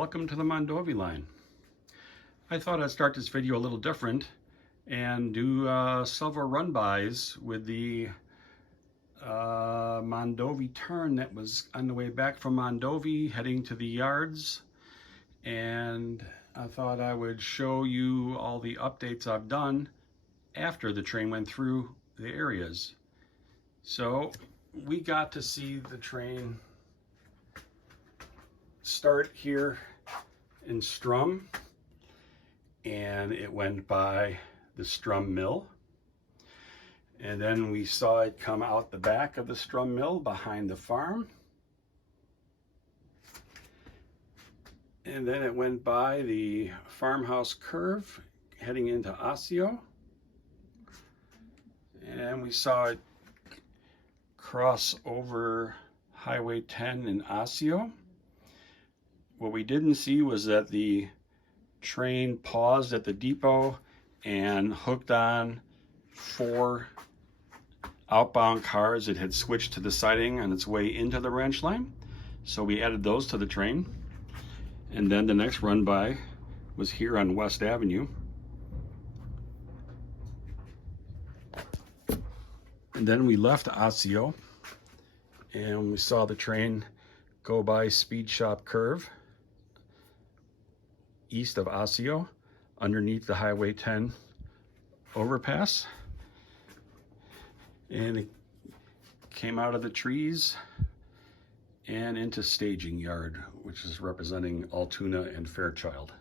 Welcome to the Mondovi line. I thought I'd start this video a little different and do several run-bys with the Mondovi turn that was on the way back from Mondovi heading to the yards, and I thought I would show you all the updates I've done after the train went through the areas. So we got to see the train start here in Strum, and it went by the Strum Mill, and then we saw it come out the back of the Strum Mill behind the farm, and then it went by the farmhouse curve heading into Osseo, and we saw it cross over Highway 10 in Osseo. What we didn't see was that the train paused at the depot and hooked on 4 outbound cars. It had switched to the siding on its way into the ranch line, so we added those to the train. And then the next run by was here on West Avenue. And then we left Osseo and we saw the train go by Speed Shop Curve east of Osseo underneath the Highway 10 overpass, and it came out of the trees and into Staging Yard, which is representing Altoona and Fairchild.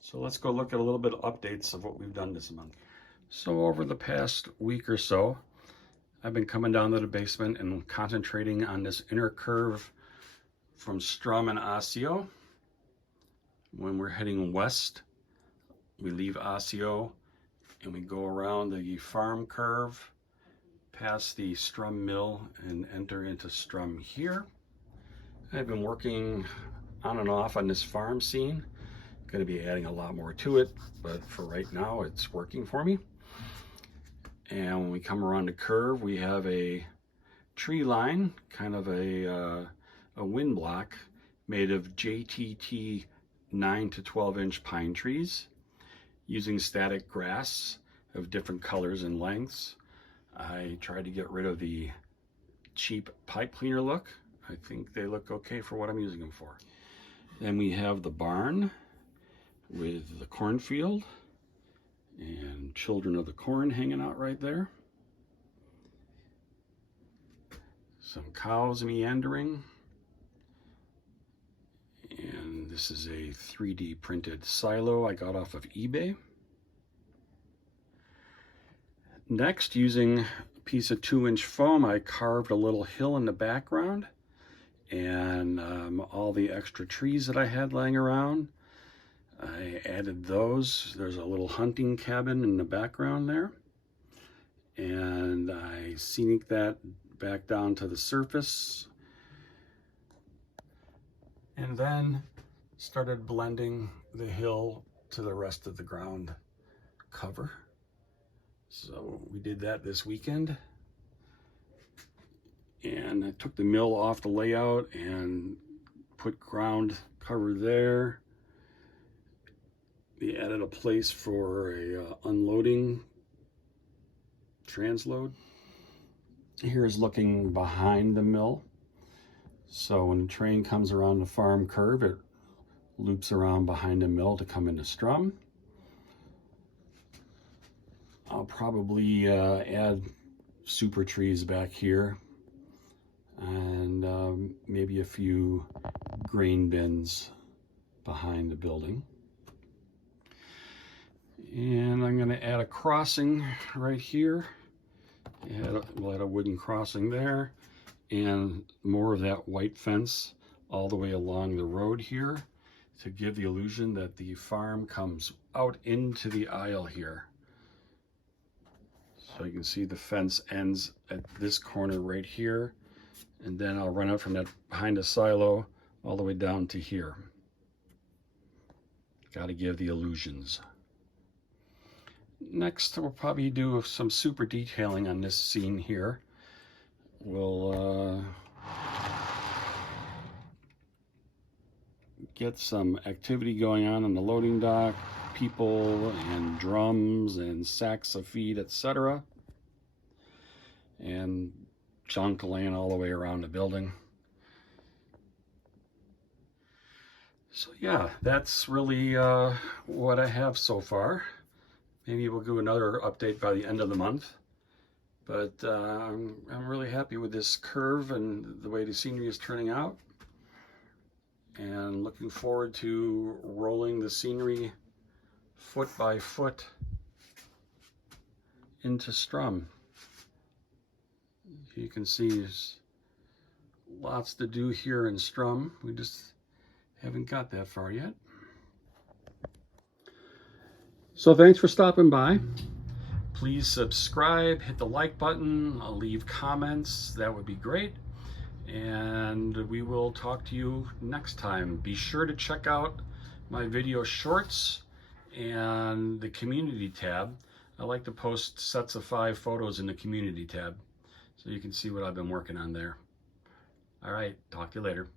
So let's go look at a little bit of updates of what we've done this month. So over the past week or so, I've been coming down to the basement and concentrating on this inner curve from Strum and Osseo. When we're heading west, we leave Osseo and we go around the farm curve, past the Strum Mill, and enter into Strum here. I've been working on and off on this farm scene. Going to be adding a lot more to it, but for right now it's working for me. And when we come around the curve, we have a tree line, kind of a wind block made of JTT 9 to 12 inch pine trees using static grass of different colors and lengths. I tried to get rid of the cheap pipe cleaner look. I think they look okay for what I'm using them for. Then we have the barn with the cornfield and Children of the Corn hanging out right there. Some cows meandering. And this is a 3D printed silo I got off of eBay. Next, using a piece of 2-inch foam, I carved a little hill in the background, and all the extra trees that I had laying around, I added those. There's a little hunting cabin in the background there, and I scenic that back down to the surface, and then started blending the hill to the rest of the ground cover. So we did that this weekend, and I took the mill off the layout and put ground cover there. We added a place for a unloading transload. Here's looking behind the mill. So when the train comes around the farm curve, it loops around behind the mill to come into Strum. I'll probably add super trees back here, and maybe a few grain bins behind the building. And I'm going to add a crossing right here. We'll add a wooden crossing there, and more of that white fence all the way along the road here to give the illusion that the farm comes out into the aisle here. So you can see the fence ends at this corner right here, and then I'll run out from that behind the silo all the way down to here. Got to give the illusions. Next, we'll probably do some super detailing on this scene here. We'll get some activity going on the loading dock, people and drums and sacks of feed, etc. And junk laying all the way around the building. So yeah, that's really what I have so far. Maybe we'll do another update by the end of the month. But I'm really happy with this curve and the way the scenery is turning out. And looking forward to rolling the scenery foot by foot into Strum. You can see there's lots to do here in Strum. We just haven't got that far yet. So thanks for stopping by. Please subscribe, hit the like button, leave comments. That would be great. And we will talk to you next time. Be sure to check out my video shorts and the community tab. I like to post sets of 5 photos in the community tab so you can see what I've been working on there. All right, talk to you later.